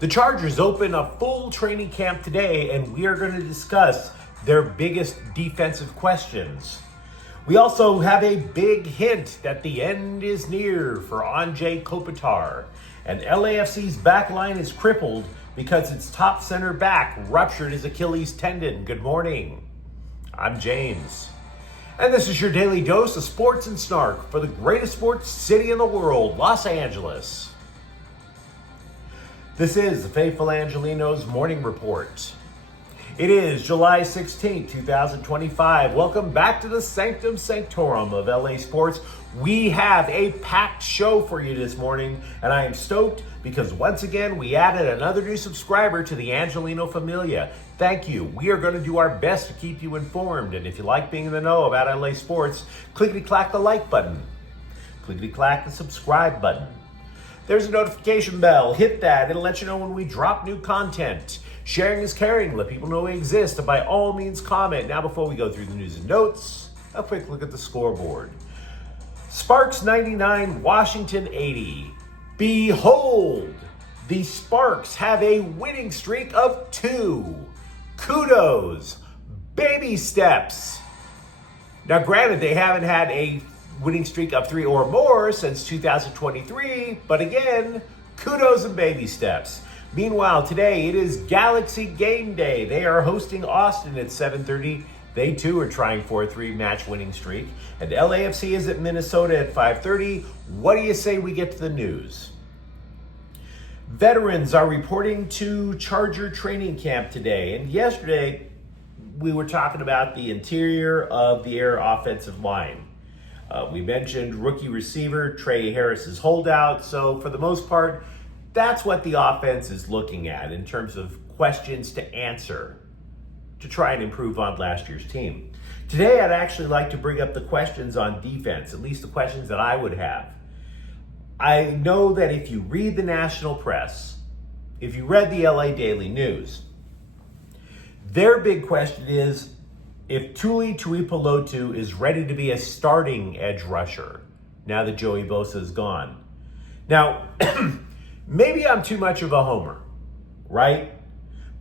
The Chargers open a full training camp today, and we are going to discuss their biggest defensive questions. We also have a big hint that the end is near for Anze Kopitar, and LAFC's back line is crippled because its top center back ruptured his Achilles tendon. Good morning. I'm James, and this is your daily dose of sports and snark for the greatest sports city in the world, Los Angeles. This is the Faithful Angelenos Morning Report. It is July 16, 2025. Welcome back to the Sanctum Sanctorum of LA Sports. We have a packed show for you this morning, and I am stoked because once again, we added another new subscriber to the Angeleno Familia. Thank you. We are going to do our best to keep you informed, and if you like being in the know about LA Sports, clickety-clack the like button. Clickety-clack the subscribe button. There's a notification bell. Hit that. It'll let you know when we drop new content. Sharing is caring. Let people know we exist. And by all means, comment. Now, before we go through the news and notes, a quick look at the scoreboard. Sparks 99, Washington 80. Behold, the Sparks have a winning streak of 2. Kudos. Baby steps. Now, granted, they haven't had a winning streak of 3 or more since 2023, but again, kudos and baby steps. Meanwhile, today it is Galaxy Game Day. They are hosting Austin at 7:30. They too are trying for a 3-match winning streak. And LAFC is at Minnesota at 5:30. What do you say we get to the news? Veterans are reporting to Charger training camp today. And yesterday, we were talking about the interior of the Air offensive line. We mentioned rookie receiver Trey Harris's holdout. So for the most part, that's what the offense is looking at in terms of questions to answer to try and improve on last year's team. Today, I'd actually like to bring up the questions on defense, at least the questions that I would have. I know that if you read the national press, if you read the LA Daily News, their big question is if Tuli Tuipulotu is ready to be a starting edge rusher now that Joey Bosa is gone. Now, maybe I'm too much of a homer, right?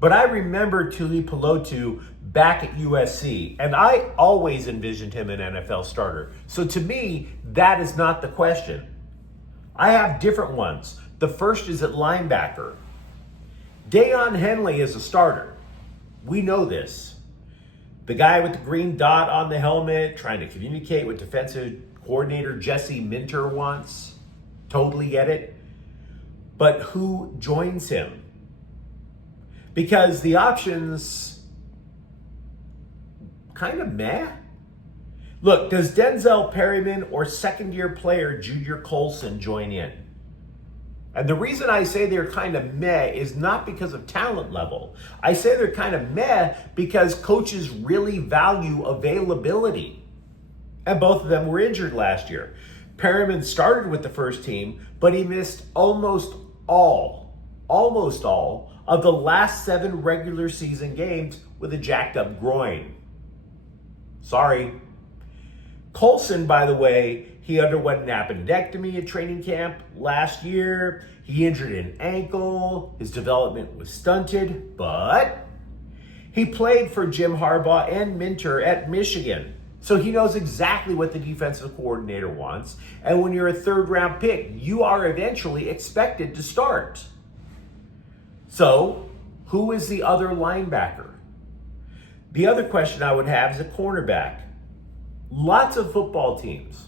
But I remember Tuipulotu back at USC, and I always envisioned him an NFL starter. So to me, that is not the question. I have different ones. The first is at linebacker. Deion Henley is a starter. We know this. The guy with the green dot on the helmet trying to communicate what defensive coordinator Jesse Minter wants. Totally get it. But who joins him? Because the options kind of meh. Look, does Denzel Perryman or second-year player Junior Colson join in? And the reason I say they're kind of meh is not because of talent level. I say they're kind of meh because coaches really value availability. And both of them were injured last year. Perryman started with the first team, but he missed almost all of the last 7 regular season games with a jacked up groin. Sorry. Colson, by the way, he underwent an appendectomy at training camp last year. He injured an ankle. His development was stunted, but he played for Jim Harbaugh and Minter at Michigan. So he knows exactly what the defensive coordinator wants. And when you're a 3rd-round pick, you are eventually expected to start. So who is the other linebacker? The other question I would have is a cornerback. Lots of football teams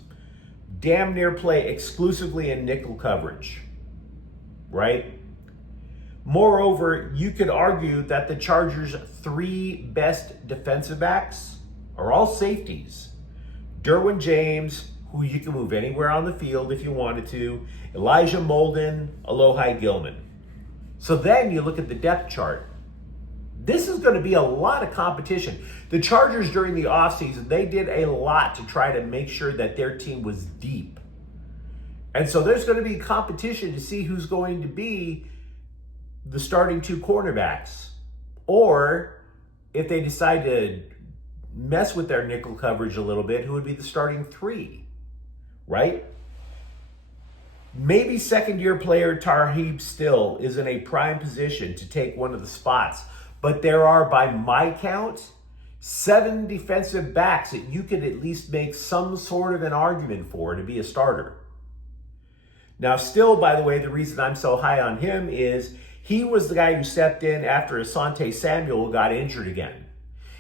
damn near play exclusively in nickel coverage, right? Moreover, you could argue that the Chargers' 3 best defensive backs are all safeties. Derwin James, who you can move anywhere on the field if you wanted to, Elijah Molden, Alohi Gilman. So then you look at the depth chart. This is going to be a lot of competition. The Chargers during the offseason, they did a lot to try to make sure that their team was deep. And so there's going to be competition to see who's going to be the starting 2 cornerbacks. Or if they decide to mess with their nickel coverage a little bit, who would be the starting 3, right? Maybe second-year player Tarheeb Still is in a prime position to take one of the spots, but there are, by my count, 7 defensive backs that you could at least make some sort of an argument for to be a starter. Now, Still, by the way, the reason I'm so high on him is he was the guy who stepped in after Asante Samuel got injured again.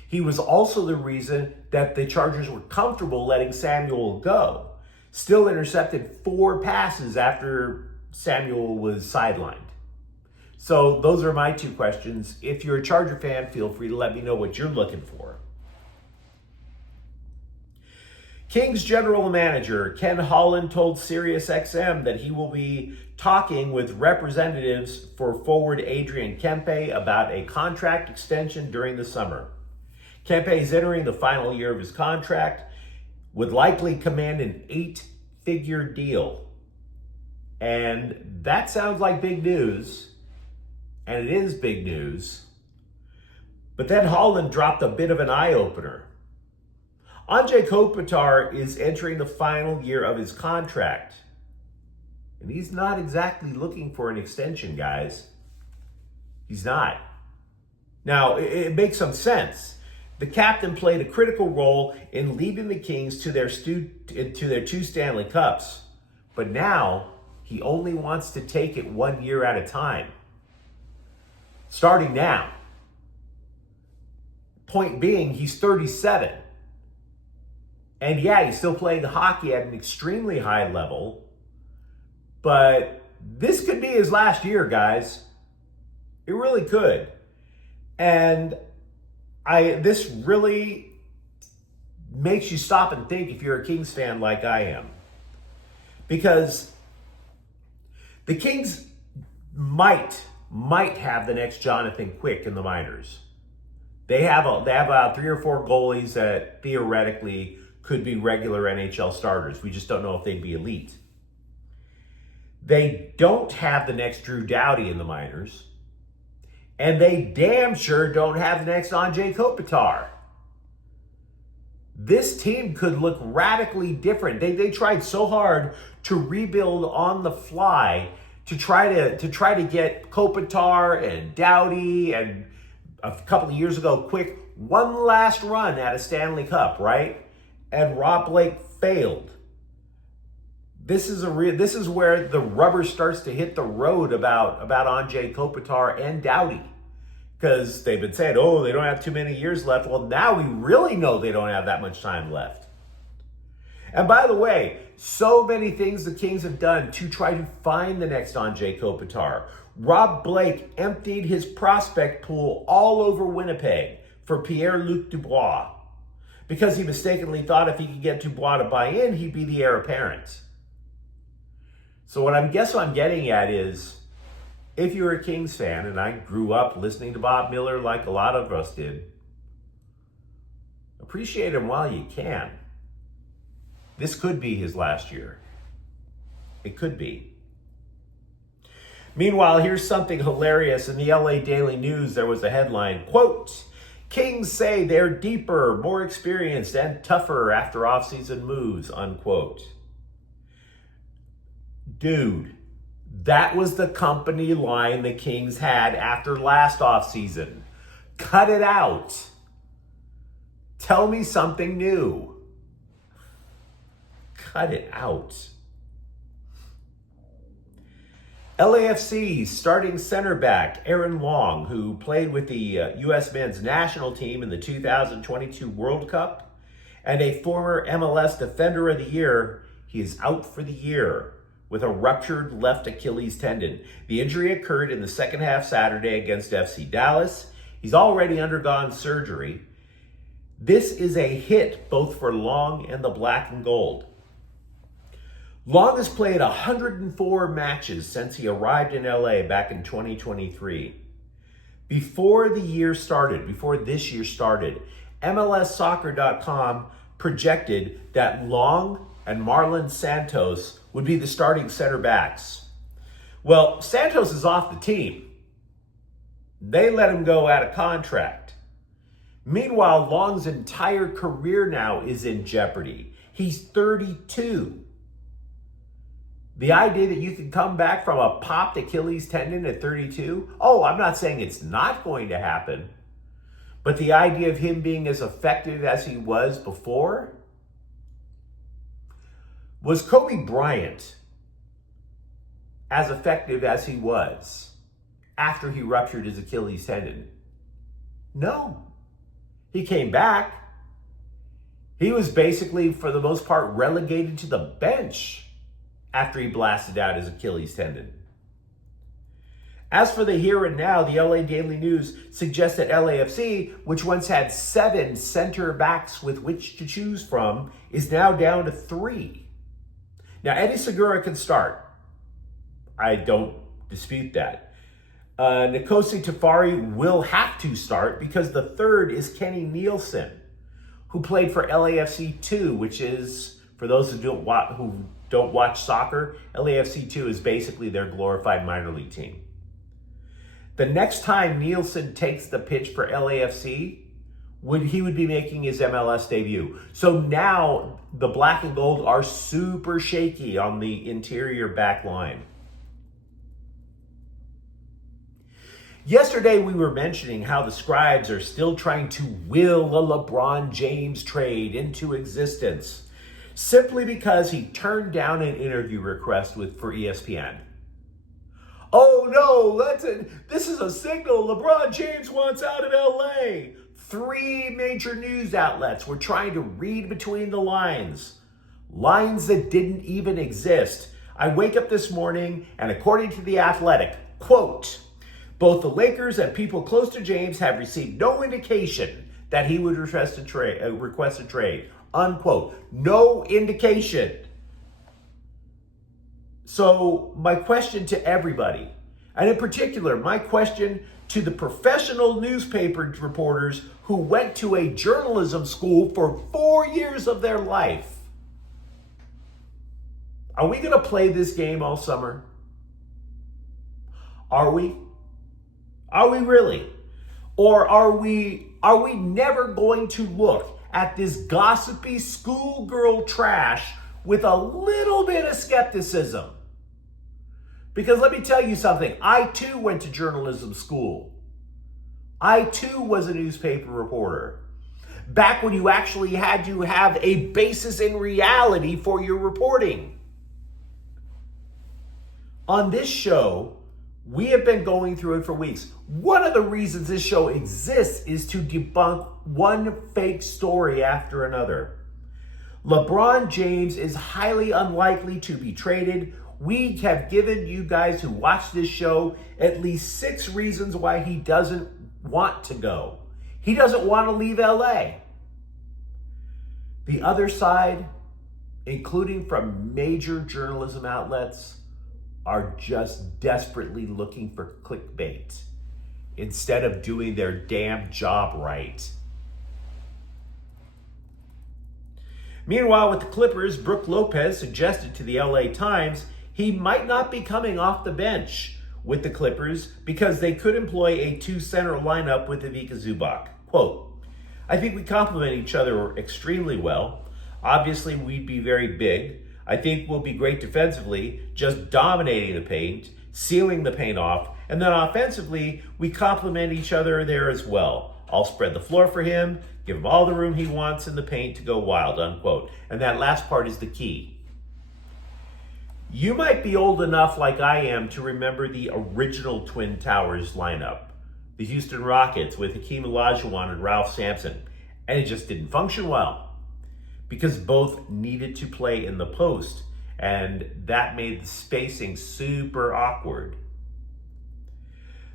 He was also the reason that the Chargers were comfortable letting Samuel go. Still intercepted 4 passes after Samuel was sidelined. So those are my 2 questions. If you're a Charger fan, feel free to let me know what you're looking for. Kings general manager Ken Holland told SiriusXM that he will be talking with representatives for forward Adrian Kempe about a contract extension during the summer. Kempe is entering the final year of his contract, would likely command an 8-figure deal. And that sounds like big news, and it is big news. But then Holland dropped a bit of an eye-opener. Anze Kopitar is entering the final year of his contract. And he's not exactly looking for an extension, guys. He's not. Now, it makes some sense. The captain played a critical role in leading the Kings to their 2 Stanley Cups. But now, he only wants to take it 1 year at a time. Starting now. Point being, he's 37. And yeah, he's still playing hockey at an extremely high level. But this could be his last year, guys. It really could. And this really makes you stop and think if you're a Kings fan like I am. Because the Kings might have the next Jonathan Quick in the minors. They have about 3 or 4 goalies that theoretically could be regular NHL starters. We just don't know if they'd be elite. They don't have the next Drew Doughty in the minors. And they damn sure don't have the next Anze Kopitar. This team could look radically different. They tried so hard to rebuild on the fly to try to get Kopitar and Doughty and a couple of years ago, Quick, one last run at a Stanley Cup, right? And Rob Blake failed. This is where the rubber starts to hit the road about Anze Kopitar and Doughty. Because they've been saying, oh, they don't have too many years left. Well, now we really know they don't have that much time left. And by the way, so many things the Kings have done to try to find the next Anze Kopitar. Rob Blake emptied his prospect pool all over Winnipeg for Pierre-Luc Dubois because he mistakenly thought if he could get Dubois to buy in, he'd be the heir apparent. So what I guess what I'm getting at is, if you're a Kings fan, and I grew up listening to Bob Miller like a lot of us did, appreciate him while you can. This could be his last year. It could be. Meanwhile, here's something hilarious. In the LA Daily News, there was a headline, quote, Kings say they're deeper, more experienced, and tougher after offseason moves, unquote. Dude, that was the company line the Kings had after last offseason. Cut it out. Tell me something new. Cut it out. LAFC starting center back Aaron Long, who played with the U.S. men's national team in the 2022 World Cup and a former MLS Defender of the Year, he is out for the year with a ruptured left Achilles tendon. The injury occurred in the second half Saturday against FC Dallas. He's already undergone surgery. This is a hit both for Long and the black and gold. Long has played 104 matches since he arrived in LA back in 2023. Before this year started, MLSsoccer.com projected that Long and Marlon Santos would be the starting center backs. Well, Santos is off the team. They let him go out of contract. Meanwhile, Long's entire career now is in jeopardy. He's 32. The idea that you can come back from a popped Achilles tendon at 32, oh, I'm not saying it's not going to happen, but the idea of him being as effective as he was before, was Kobe Bryant as effective as he was after he ruptured his Achilles tendon? No. He came back. He was basically, for the most part, relegated to the bench after he blasted out his Achilles tendon. As for the here and now, the LA Daily News suggests that LAFC, which once had 7 center backs with which to choose from, is now down to 3. Now, Eddie Segura can start. I don't dispute that. Nkosi Tafari will have to start because the third is Kenny Nielsen, who played for LAFC 2, which is, for those who don't watch soccer, LAFC 2 is basically their glorified minor league team. The next time Nielsen takes the pitch for LAFC, he would be making his MLS debut. So now the black and gold are super shaky on the interior back line. Yesterday, we were mentioning how the scribes are still trying to will a LeBron James trade into existence simply because he turned down an interview request for ESPN. Oh no, this is a signal. LeBron James wants out of LA. 3 major news outlets were trying to read between the lines that didn't even exist. I wake up this morning and according to The Athletic, quote, both the Lakers and people close to James have received no indication that he would request a trade, unquote. No indication. So my question to everybody, and in particular, my question to the professional newspaper reporters who went to a journalism school for 4 years of their life. Are we going to play this game all summer? Are we? Are we really? Or are we never going to look at this gossipy schoolgirl trash with a little bit of skepticism? Because let me tell you something, I too went to journalism school. I too was a newspaper reporter. Back when you actually had to have a basis in reality for your reporting. On this show, we have been going through it for weeks. One of the reasons this show exists is to debunk one fake story after another. LeBron James is highly unlikely to be traded. We have given you guys who watch this show at least 6 reasons why he doesn't want to go. He doesn't want to leave LA. The other side, including from major journalism outlets, are just desperately looking for clickbait instead of doing their damn job right. Meanwhile, with the Clippers, Brook Lopez suggested to the LA Times he might not be coming off the bench with the Clippers because they could employ a 2-center lineup with Ivica Zubac. Quote, I think we complement each other extremely well. Obviously, we'd be very big. I think we'll be great defensively, just dominating the paint, sealing the paint off, and then offensively, we complement each other there as well. I'll spread the floor for him, give him all the room he wants in the paint to go wild, unquote. And that last part is the key. You might be old enough like I am to remember the original Twin Towers lineup, the Houston Rockets with Hakeem Olajuwon and Ralph Sampson, and it just didn't function well because both needed to play in the post, and that made the spacing super awkward.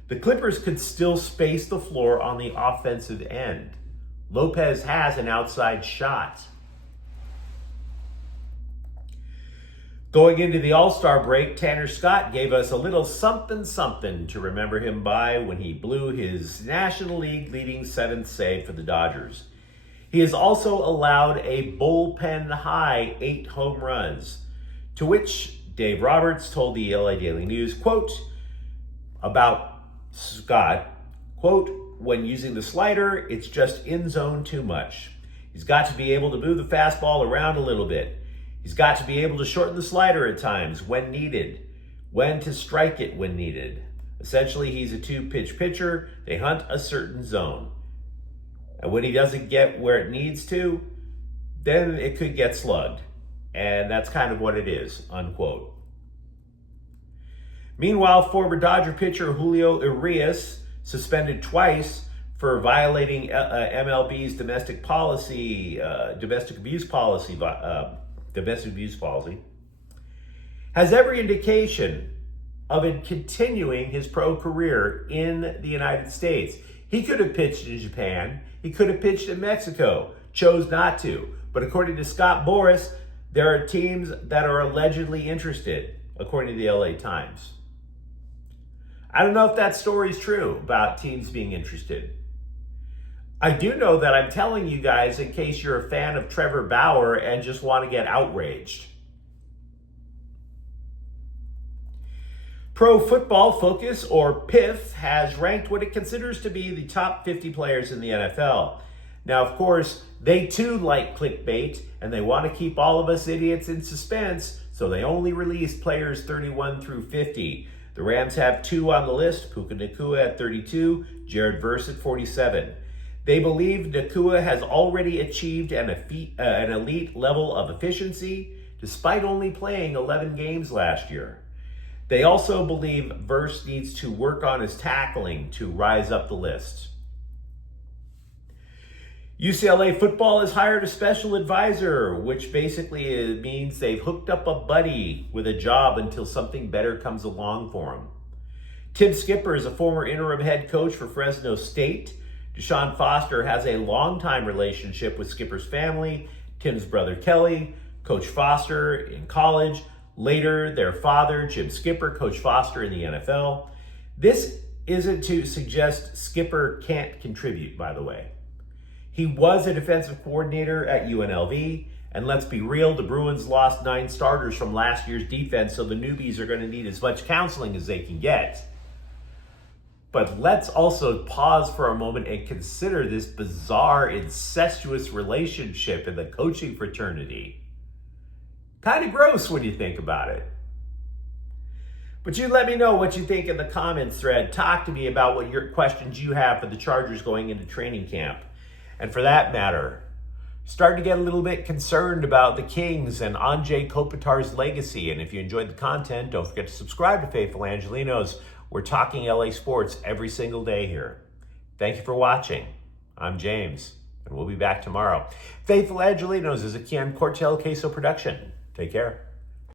The Clippers could still space the floor on the offensive end. Lopez has an outside shot. Going into the All-Star break, Tanner Scott gave us a little something to remember him by when he blew his National League leading 7th save for the Dodgers. He has also allowed a bullpen high 8 home runs, to which Dave Roberts told the LA Daily News, quote, about Scott, quote, when using the slider, it's just in zone too much. He's got to be able to move the fastball around a little bit. He's got to be able to shorten the slider at times when needed, when to strike it when needed. Essentially, he's a two-pitch pitcher. They hunt a certain zone. And when he doesn't get where it needs to, then it could get slugged. And that's kind of what it is, unquote. Meanwhile, former Dodger pitcher Julio Urias, suspended twice for violating MLB's domestic abuse policy, has every indication of it continuing his pro career in the United States. He could have pitched in Japan. He could have pitched in Mexico. Chose not to. But according to Scott Boras, there are teams that are allegedly interested, according to the LA Times. I don't know if that story's true about teams being interested. I do know that I'm telling you guys in case you're a fan of Trevor Bauer and just want to get outraged. Pro Football Focus, or PIF, has ranked what it considers to be the top 50 players in the NFL. Now, of course, they too like clickbait, and they want to keep all of us idiots in suspense, so they only release players 31 through 50. The Rams have 2 on the list, Puka Nacua at 32, Jared Verse at 47. They believe Nacua has already achieved an elite level of efficiency, despite only playing 11 games last year. They also believe Verse needs to work on his tackling to rise up the list. UCLA football has hired a special advisor, which basically means they've hooked up a buddy with a job until something better comes along for him. Tim Skipper is a former interim head coach for Fresno State. Deshaun Foster has a longtime relationship with Skipper's family, Tim's brother Kelly, Coach Foster in college. Later, their father, Jim Skipper, coached Foster in the NFL. This isn't to suggest Skipper can't contribute, by the way. He was a defensive coordinator at UNLV, and let's be real, the Bruins lost 9 starters from last year's defense, so the newbies are going to need as much counseling as they can get. But let's also pause for a moment and consider this bizarre, incestuous relationship in the coaching fraternity. Kind of gross when you think about it. But you let me know what you think in the comments thread. Talk to me about what your questions you have for the Chargers going into training camp. And for that matter, starting to get a little bit concerned about the Kings and Anze Kopitar's legacy. And if you enjoyed the content, don't forget to subscribe to Faithful Angelenos. We're talking LA sports every single day here. Thank you for watching. I'm James, and we'll be back tomorrow. Faithful Angelenos is a Kian Cortel Queso production. Take care.